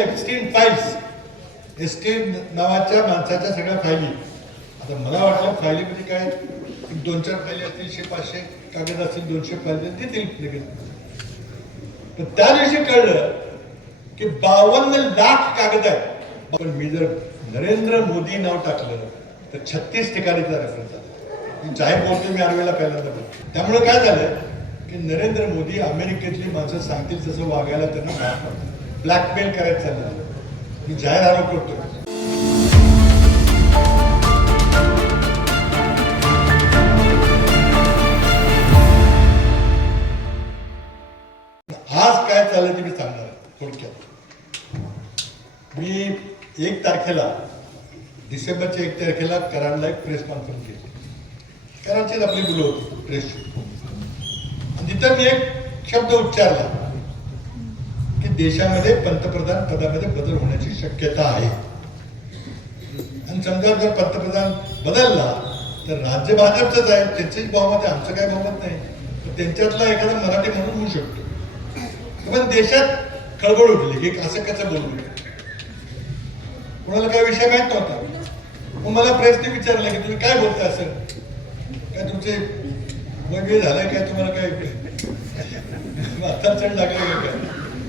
Epstein files. Epstein नावाच्या माणसाच्या सगळ्या फायली. आता मला वाटलं फायलीमध्ये काय 2-4 फायली असतील, 100-500 कागद असतील, 200 फायली देतील लगेच. पण त्या दिवशी कळलं की 52 लाख कागद आहेत. पण मी जर नरेंद्र मोदी नाव टाकलं तर 36 ठिकाणीचा रेफरन्स आला. मी जाहीर बोलतो, मी आरवेला पहिल्यांदा बोलतो. त्यामुळे काय झालं की नरेंद्र मोदी अमेरिकेतली माणसं सांगतील तसं वागायला त्यांना ब्लॅकमेल करायचं चाललं. मी जाहीर आरोप करतो. आज काय चाललंय ते मी सांगणार थोडक्यात. मी 1 तारखेला, डिसेंबरच्या 1 तारखेला कराडला एक प्रेस कॉन्फरन्स घेतली. कराडचीच आपली मुलं होती प्रेसची. आणि तिथं मी एक शब्द उच्चारला की देशामध्ये पंतप्रधान पदामध्ये बदल होण्याची शक्यता आहे. आणि समजा जर पंतप्रधान बदलला तर राज्य भाजपचंच आहे, त्यांचंच बहुमत आहे, आमचं काय बहुमत नाही. तर त्यांच्यातला एखादा मराठी म्हणून होऊ शकतो. पण देशात खळबळ उठली की असं कसं बोलू. कोणाला काय विषय माहित नव्हता. मग मला प्रेसने विचारलं की तुम्ही काय बोलता, असं काय तुमचे वगैरे झालंय काय, तुम्हाला काय आता चढ लागलं काय.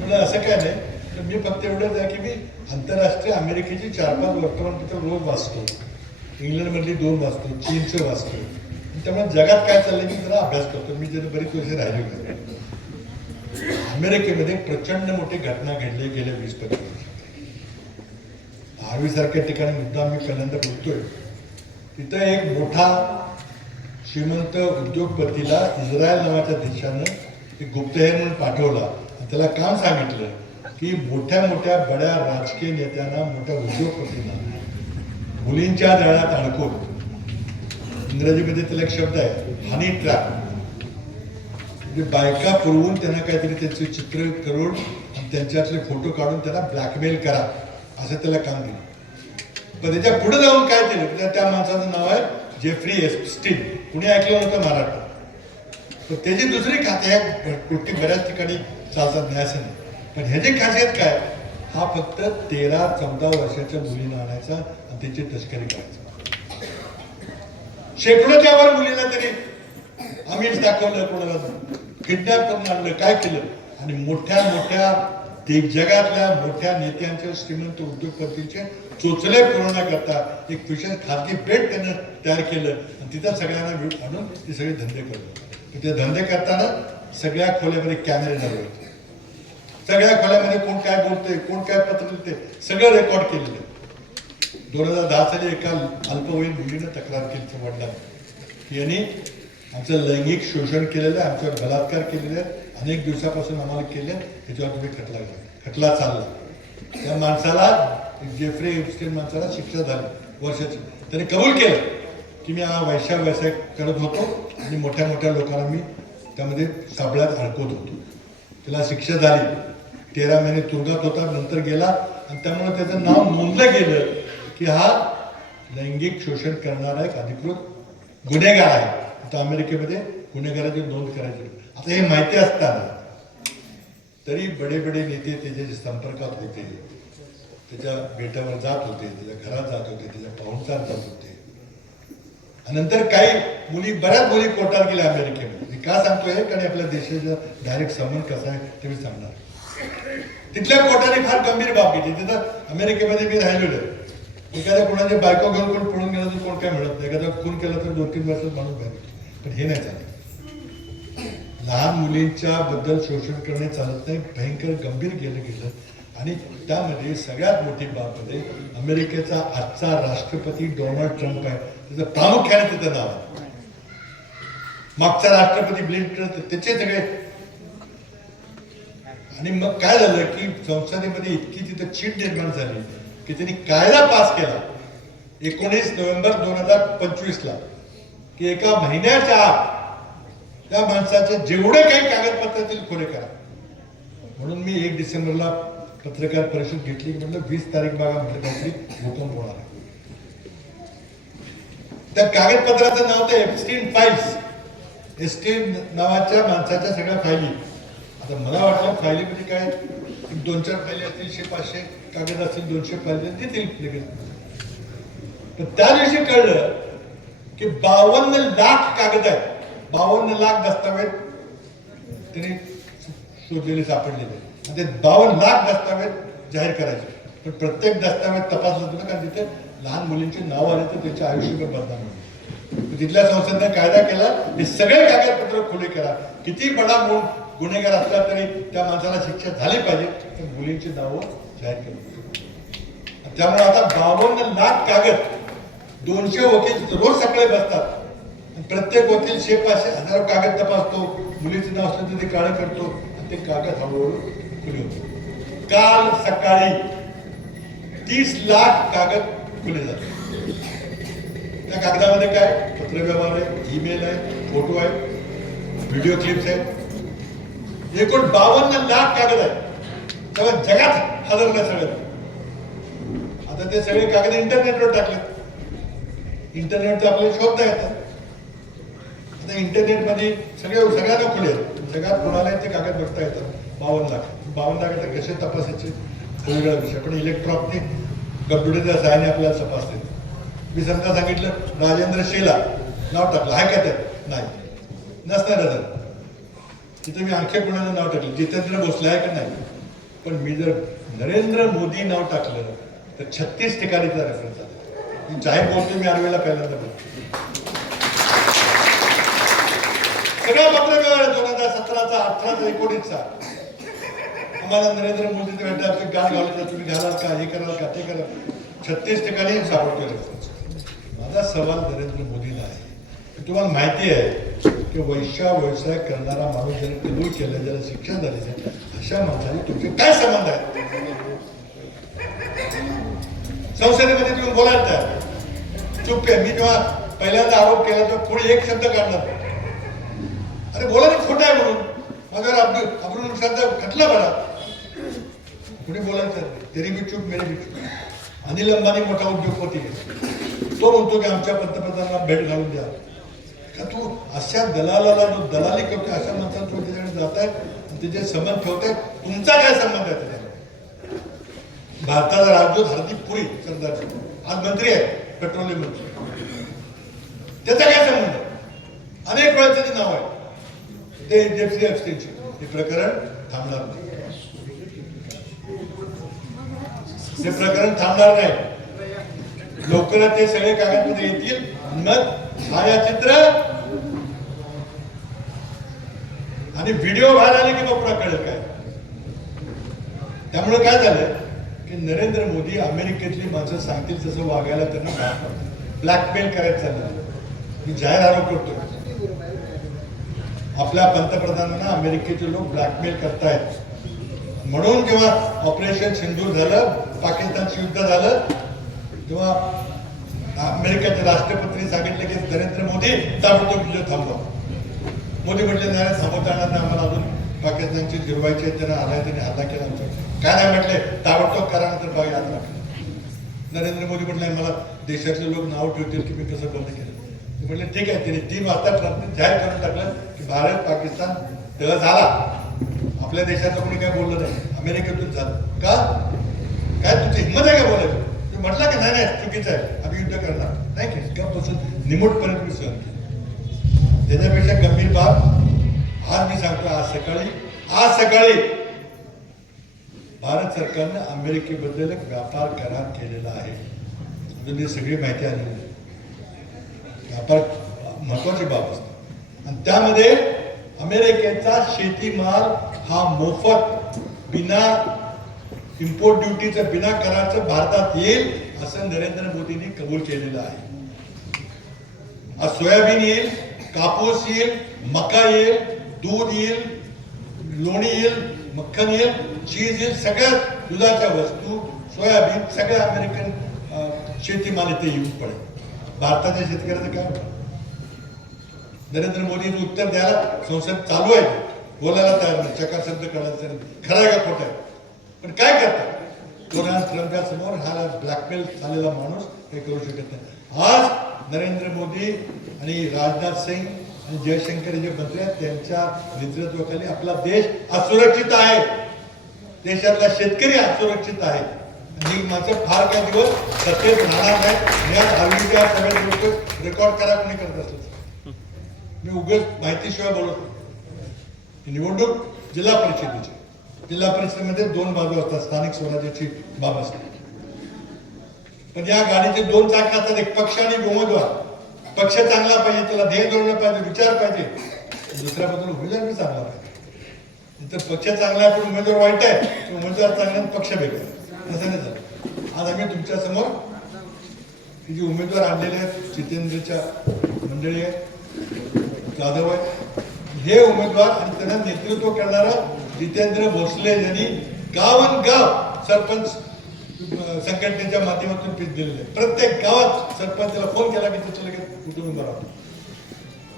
मला असं काय नाही. तर मी फक्त एवढंच आहे की मी आंतरराष्ट्रीय अमेरिकेची 4-5 वर्तमानपत्र रोज वाचतो. इंग्लंडमधली 2 वाचतो, चीनचं वाचतो. त्यामुळे जगात काय चाललंय मी जरा अभ्यास करतो. मी जर बरीच वर्ष राहिले. अमेरिकेमध्ये प्रचंड मोठी घटना घडली गेल्या 20-25 वर्षात. आर्वीसारख्या ठिकाणी मुद्दा मी पहिल्यांदा बोलतोय. तिथं एक मोठा श्रीमंत उद्योगपतीला इस्रायल नावाच्या देशानं एक गुप्तहेर म्हणून पाठवला. त्याला काम सांगितलं की मोठ्या मोठ्या बड्या राजकीय नेत्यांना, मोठ्या उद्योगपतींना मुलींच्या जाळ्यात अडकून, इंग्रजीमध्ये त्याला एक शब्द आहे हनी ट्रॅप, म्हणजे बायका पुरवून त्यांना काहीतरी त्यांचे चित्र करून त्यांच्यातले फोटो काढून त्यांना ब्लॅकमेल करा, असं त्याला काम दिलं. पण त्याच्या पुढे जाऊन काय केलं, त्या माणसाचं नाव आहे जेफ्री एप्स्टीन. कुणी ऐकलं नव्हतं महाराष्ट्रात. तर त्याची दुसरी खाते आहे, गोष्टी बऱ्याच ठिकाणी चालतात नाही असं नाही. पण ह्याची खासियत काय, हा फक्त 13-14 वर्षाच्या मुलींना आणायचा आणि त्याची तस्करी करायचा. शेकडोच्या वर मुलींना तरी आम्हीच दाखवलं, कोणाला किडनॅप करून आणलं, काय केलं. आणि मोठ्या मोठ्या जगातल्या मोठ्या नेत्यांच्या, श्रीमंत उद्योगपतींचे चोचले पुरवण्याकरता एक विशेष खाजगी पेठ त्यानं तयार केलं. आणि तिथं सगळ्यांना आणून ते सगळे धंदे करत. ते धंदे करताना सगळ्या खोल्यामध्ये कॅमेरे लावले. सगळ्या खोल्यामध्ये कोण काय बोलतोय, कोण काय पत्र लिहिते, सगळं रेकॉर्ड केलेलं. 2010 साली एका अल्पवयीन मुलीनं तक्रार केली वडिलांनी की यांनी आमचं लैंगिक शोषण केलेलं आहे, आमच्यावर बलात्कार केलेले आहेत, अनेक दिवसापासून आम्हाला केले, त्याच्यावर तुम्ही खटला चालला. त्या माणसाला, जेफ्री एप्स्टीन माणसाला शिक्षा झाली वर्षाची. त्याने कबूल केलं की मी हा व्यवसाय करत होतो आणि मोठ्या मोठ्या लोकांना मी त्यामध्ये सापळ्यात अडकवत होतो. त्याला शिक्षा झाली, 13 महिने तुरुंगात होता, नंतर गेला. आणि त्यामुळे त्याचं नाव नोंदलं गेलं की हा लैंगिक शोषण करणारा एक अधिकृत गुन्हेगार आहे. आता अमेरिकेमध्ये गुन्हेगाराची नोंद करायची. आता हे माहिती असताना तरी बडे बडे नेते त्याच्या संपर्कात होते, त्याच्या भेटावर जात होते, त्याच्या घरात जात होते, त्याच्या पाहुणचार जात होते. नंतर काही मुली, बऱ्याच मुली कोर्टात गेल्या अमेरिकेमध्ये. मी का सांगतोय, कारण आपल्या देशाचा डायरेक्ट संबंध कसा आहे ते मी सांगणार. तिथल्या कोर्टाने फार गंभीर बाब घेतली. तिथं अमेरिकेमध्ये मी राहिलेलो आहे. एखाद्या कोणाची बायको घेऊन कोण पळून गेला तर कोण काय मिळत नाही. एखादा खून केला तर 2-3 वर्षात माणूस बाहेर. पण हे नाही चालत. लहान मुलींच्या बद्दल शोषण करणे चालत नाही. भयंकर गंभीर गेलं. आणि त्यामध्ये सगळ्यात मोठी बाब म्हणजे अमेरिकेचा आजचा राष्ट्रपती डोनाल्ड ट्रम्प आहे, त्याचं प्रामुख्याने तिथं नाव आहे. मागचा राष्ट्रपती ब्लिंटन, त्याचे सगळे. आणि मग काय झालं की संसदेमध्ये इतकी तिथं चीड निर्माण झाली की त्यांनी कायदा पास केला 19 नोव्हेंबर 2025 की एका महिन्याच्या आत त्या माणसाचे जेवढे काही कागदपत्र असतील खोले करा. म्हणून मी 1 डिसेंबरला पत्रकार परिषद घेतली. म्हटलं 20 तारीख बघा, म्हटलं काहीतरी भूकंप होणार आहे. त्या कागदपत्राचं नाव ते एप्स्टीन फाईल्स. एप्स्टीन नावाच्या माणसाच्या सगळ्या फायली. आता मला वाटलं फायलीमध्ये काय 2-4 फायली असतील, 100-500 कागद असतील, 200 फायली देतील लगेच. पण त्या दिवशी कळलं की 52 लाख कागद आहेत, 52 लाख दस्तावेज त्यांनी शोधलेले सापडलेले. आणि ते 52 लाख दस्तावेज जाहीर करायचे. पण प्रत्येक दस्तावेज तपासला होता, कारण तिथे लहान मुलींची नाव आले तर त्याचे आयुष्यभर बदनाम होईल. तिथल्या संस्थेने कायदा केला, हे सगळे कागदपत्र खुले करा. किती बडा गुन्हेगार असला तरी त्या माणसाला शिक्षा झाली पाहिजे, तर मुलींची नावं जाहीर केली. त्यामुळे आता 52 लाख कागद, 200 वकील रोज सकाळी बसतात. प्रत्येक वकील 100-500 हजारो कागद तपासतो. मुलीचं नाव असलं तर ते काळे करतो आणि ते कागद हळूहळू खुले होते. काल सकाळी 30 लाख कागद खुले झाले. त्या कागदामध्ये काय पत्रव्यवहार आहे, ईमेल आहे, फोटो आहे, व्हिडिओ क्लिप्स आहेत. एकूण 52 लाख कागद आहेत. सगळं जगात हलवलं सगळं. आता ते सगळे कागद इंटरनेटवर टाकले. इंटरनेटवर आपल्याला शोधता येतात. आता इंटरनेटमध्ये सगळ्यांना खुले आहेत. जगात कोणाला ते कागद बघता येतात. 52 लाख आता कसे तपासायचे वेगळा विषय. पण इलेक्ट्रॉनिकने कम्प्युटरच्या सहाय्याने आपल्याला तपासता येतं. मी समजा सांगितलं राजेंद्र शेला नाव टाकलं, आहे का त्यात? नाही, नसणार. तिथे मी आणखी कोणाला नाव टाकलं, जितेंद्र भोसले आहे का? नाही. पण मी जर नरेंद्र मोदी नाव टाकलं तर 36 ठिकाणीचा रेफरन्स आला. मी जाहीर बोलतो, मी आरवेला पहिल्यांदा बोलतो. सगळा पत्रव्यवहार 2017चा, 18चा, 19चा. आम्हाला नरेंद्र मोदीचे भेटतात, गाण घालतात, तुम्ही घालाल का, हे कराल का, ते कराल. 36 ठिकाणी सापडतो रेफरन्स. माझा सवाल नरेंद्र मोदीला आहे, तुम्हाला माहिती आहे की व्यवसाय करणारा माणूस ज्याने कबूल केलं, ज्याला शिक्षा झाली आहे, अशा माणसाने तुमचे काय संबंध आहेत? संसदेमध्ये तुम्ही बोलायला तयार चुप आहे. मी जेव्हा पहिल्यांदा आरोप केला तेव्हा कोणी एक शब्द काढला. अरे बोला ना, खोटं आहे म्हणून. मगर अब्दुल शब्द खटला बरा, कुणी बोलायचं. तेरी भी चूप, मेरी भी चूप. अनिल अंबानी मोठा उद्योगपती आहे, तो म्हणतो की आमच्या पंतप्रधानांना भेट घालून द्या. का तू अशा दलालाला जो दलाली करतोय, अशा माणसाला तुम्ही त्याच्याकडे जाताय आणि त्याचे संबंध ठेवताय, तुमचा काय संबंध आहे त्याच्याकडे? भारताचा राजदूत हरदीप पुरी सरदार आज मंत्री आहे, पेट्रोलियम मंत्री. त्याचा काय संबंध? अनेक वेळा त्याचे नाव आहे. ते एचडीएफसी एक्सटेन्शन. हे प्रकरण थांबणार नाही. हे प्रकरण थांबणार नाही. लवकरच ते सगळे कागदपत्र येतील. मग छायाचित्र आणि व्हिडिओ बाहेर आले की मग पुन्हा कळेल काय. त्यामुळे काय झालं की नरेंद्र मोदी अमेरिकेतली माणसं सांगतील तसं वागायला त्यांना ब्लॅकमेल करायचं चाललं. मी जाहीर आरोप करतो, आपल्या पंतप्रधानांना अमेरिकेचे लोक ब्लॅकमेल करतायत. म्हणून जेव्हा ऑपरेशन सिंदूर झालं, पाकिस्तानशी युद्ध झालं, तेव्हा अमेरिकेच्या राष्ट्रपतींनी सांगितलं की नरेंद्र मोदी ताबडतोब युद्ध थांबवा. मोदी म्हटले नाही, थांबवता येणार नाही, आम्हाला अजून पाकिस्तानची जिरवायचे, त्यांना आलाय, त्यांनी हल्ला केला. काय नाही म्हटले, ताबडतोब करा, नंतर बघा याद राखा. नरेंद्र मोदी म्हटले मला देशातले लोक नाव ठेवतील की मी कसं बंद केलं. म्हटलं ठीक आहे. त्यांनी 3 वाजता ट्रम्पने जाहीर करून टाकलं की भारत पाकिस्तान तह झाला. आपल्या देशाचं कोणी काय बोललं नाही, अमेरिकेतून झालं. का काय तुमची हिंमत आहे का बोलायचं? तुम्ही म्हटलं की नाही नाही चुकीचं आहे, आम्ही युद्ध करणार नाही की गप्पासून निमूटपर्यंत मी सहन केलं. त्याच्यापेक्षा गंभीर बाब आज मी सांगतो, आज सकाळी भारत सरकारनं अमेरिकेबद्दल एक व्यापार करार केलेला आहे. म्हणजे सगळी माहिती आलेली आहे. व्यापार महत्वाची बाब असते आणि त्यामध्ये अमेरिकेचा शेतीमाल हा मोफत बिना इम्पोर्ट ड्युटीचं, बिना करारचं भारतात येईल असं नरेंद्र मोदींनी कबूल केलेलं आहे. आज सोयाबीन येईल, कापूस येईल, मका येईल, दूध येईल, लोणी येईल, मक्खन येईल, चीज येईल, सगळ्या दुधाच्या वस्तू, सोयाबीन, सगळ्या अमेरिकन शेतीमाल इथे येऊन पडेल. भारताच्या शेतकऱ्याचं काय होतं? नरेंद्र मोदींचं उत्तर द्यायला संसद चालू आहे, बोलायला तयार नाही, चकार शब्द करायचं नाही. खरं आहे का खोटं आहे? पण काय करतात? डोनाल्ड ट्रम्पच्या समोर हा ब्लॅकमेल झालेला माणूस हे करू शकत नाही. आज नरेंद्र मोदी आणि राजनाथ सिंग आणि जयशंकर जे मंत्री आहेत त्यांच्या नेतृत्वाखाली आपला देश असुरक्षित आहे. देशातला शेतकरी असुरक्षित आहे. आणि माझं फार काही दिवस सत्तेत राहणार नाही. या दहावीच्या सगळ्या गोष्टी रेकॉर्ड करा कोणी करत असलं. मी उगाच माहितीशिवाय बोलत नाही. निवडणूक जिल्हा परिषदेची, जिल्हा परिषदेमध्ये 2 बाजू असतात, स्थानिक स्वराज्याची बाब असते. पण या गाडीचे 2 चाक असतात, एक पक्ष आणि उमेदवार. पक्ष चांगला पाहिजे, त्याला ध्येय जोडलं पाहिजे, विचार पाहिजे. दुसऱ्या बाजूला उमेदवार बी चांगला पाहिजे. इथं पक्ष चांगला आहे पण उमेदवार वाईट आहे, उमेदवार चांगला पक्ष वेगळा, असं नाही झालं. आज आम्ही तुमच्या समोर जी उमेदवार आणलेले आहेत, जितेंद्रच्या मंडळी आहे, जाधव आहे, हे उमेदवार आणि त्यांना नेतृत्व करणारा जितेंद्र भोसले यांनी गाव सरपंच संघटनेच्या माध्यमातून पीठ दिलेलं आहे. प्रत्येक गावात सरपंचाला फोन केला की त्याच्या लगेच कुठून उभं राहतो.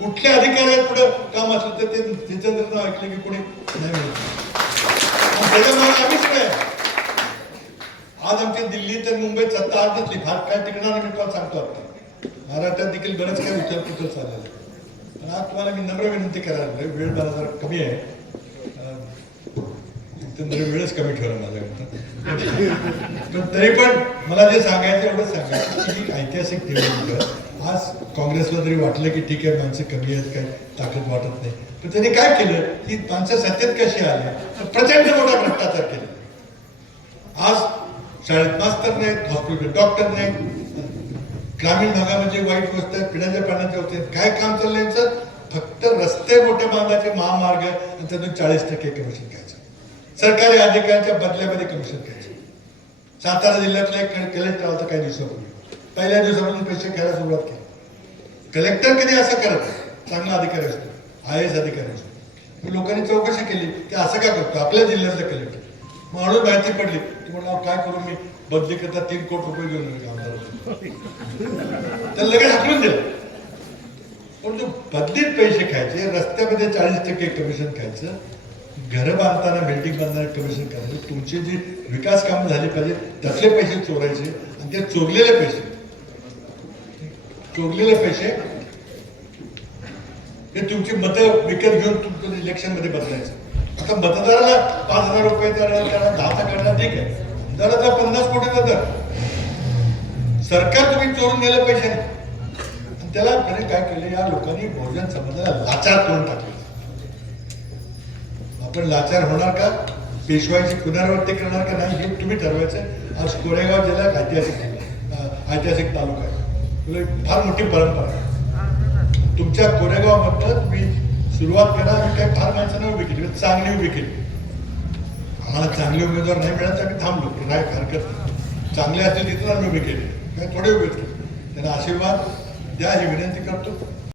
कुठले अधिकारी आहेत पुढे काम असलं तर ते जितेंद्र नाव ऐकलं की कोणी नाही मिळत. त्याच्यामुळे आम्हीच नाही. आज आमच्या दिल्ली तर मुंबईत सत्ता आज घेतली, फार काय टिकणार मी तुम्हाला सांगतो. आता महाराष्ट्रात देखील बरंच काही उचल चाललेलं आहे. पण आज तुम्हाला मी नम्र विनंती करायला, वेळ मला जरा कमी आहे, वेळच कमी ठेवला माझ्याकडे. पण तरी पण मला जे सांगायचं एवढंच सांगायचं की ऐतिहासिक निवडणूक आज काँग्रेसला जरी वाटलं की ठीक आहे माणसं कमी आहेत, काही ताकद वाटत नाही, पण त्यांनी काय केलं की माणसं सत्तेत कशी आले, प्रचंड मोठा भ्रष्टाचार केला. आज शाळेत मास्तर नाहीत, हॉस्पिटल डॉक्टर नाहीत, ग्रामीण भागामध्ये वाईट वस्ती आहेत, पिण्याच्या पाण्याच्या वस्ती आहेत. काय काम चाललंय यांचं? फक्त रस्ते मोठे बांधायचे, महामार्ग, आणि त्यातून 40% कमिशन घ्यायचं. सरकारी अधिकाऱ्यांच्या बदल्यामध्ये कमिशन घ्यायचं. सातारा जिल्ह्यातला एक कलेक्टर होता काही दिवसापूर्वी, पहिल्या दिवसापासून पैसे घ्यायला सुरुवात केली. कलेक्टर कधी असं करत नाही, चांगला अधिकारी असतो, IAS अधिकारी असतो. लोकांनी चौकशी केली की असं का करतो आपल्या जिल्ह्यातला कलेक्टर. म्हणून माहिती पडली की म्हणून काय करू, मी बदली करता 3 कोटी रुपये घेऊन आमदार तर लगेच हाकलून दिलं. पण बदलीत पैसे खायचे, रस्त्यामध्ये 40% कमिशन खायचं, घरं बांधताना बिल्डिंग बांधताना कमिशन करायचं, तुमची जी विकास कामं झाली पाहिजे त्यातले पैसे चोरायचे, आणि ते चोरलेले पैसे हे तुमची मतं विकत घेऊन तुमचं इलेक्शन मध्ये बदलायचं. आता मतदाराला 5,000 रुपये त्याला 10चा करणार ठीक आहे, दराचा 50 कोटीचा दर, सरकार तुम्ही चोरून नेलं पैसे. आणि त्याला काय केलं, या लोकांनी बहुजन समाजाला लाचार करून टाकले. आपण लाचार होणार का, पेशवाईची पुनरावृत्ती करणार का नाही हे तुम्ही ठरवायचं. आज कोरेगाव जिल्हा ऐतिहासिक तालुका आहे, फार मोठी परंपरा आहे. तुमच्या कोरेगावमधनं तुम्ही सुरुवात करा. आम्ही काही फार माणसांना उभी केली, चांगली उभी केली. आम्हाला चांगले उमेदवार नाही मिळाले आम्ही थांबलो, नाही हरकत नाही. चांगले असतील तिथून आम्ही उभी केली, काही थोडे उभे केले. त्यांना आशीर्वाद द्या ही विनंती करतो.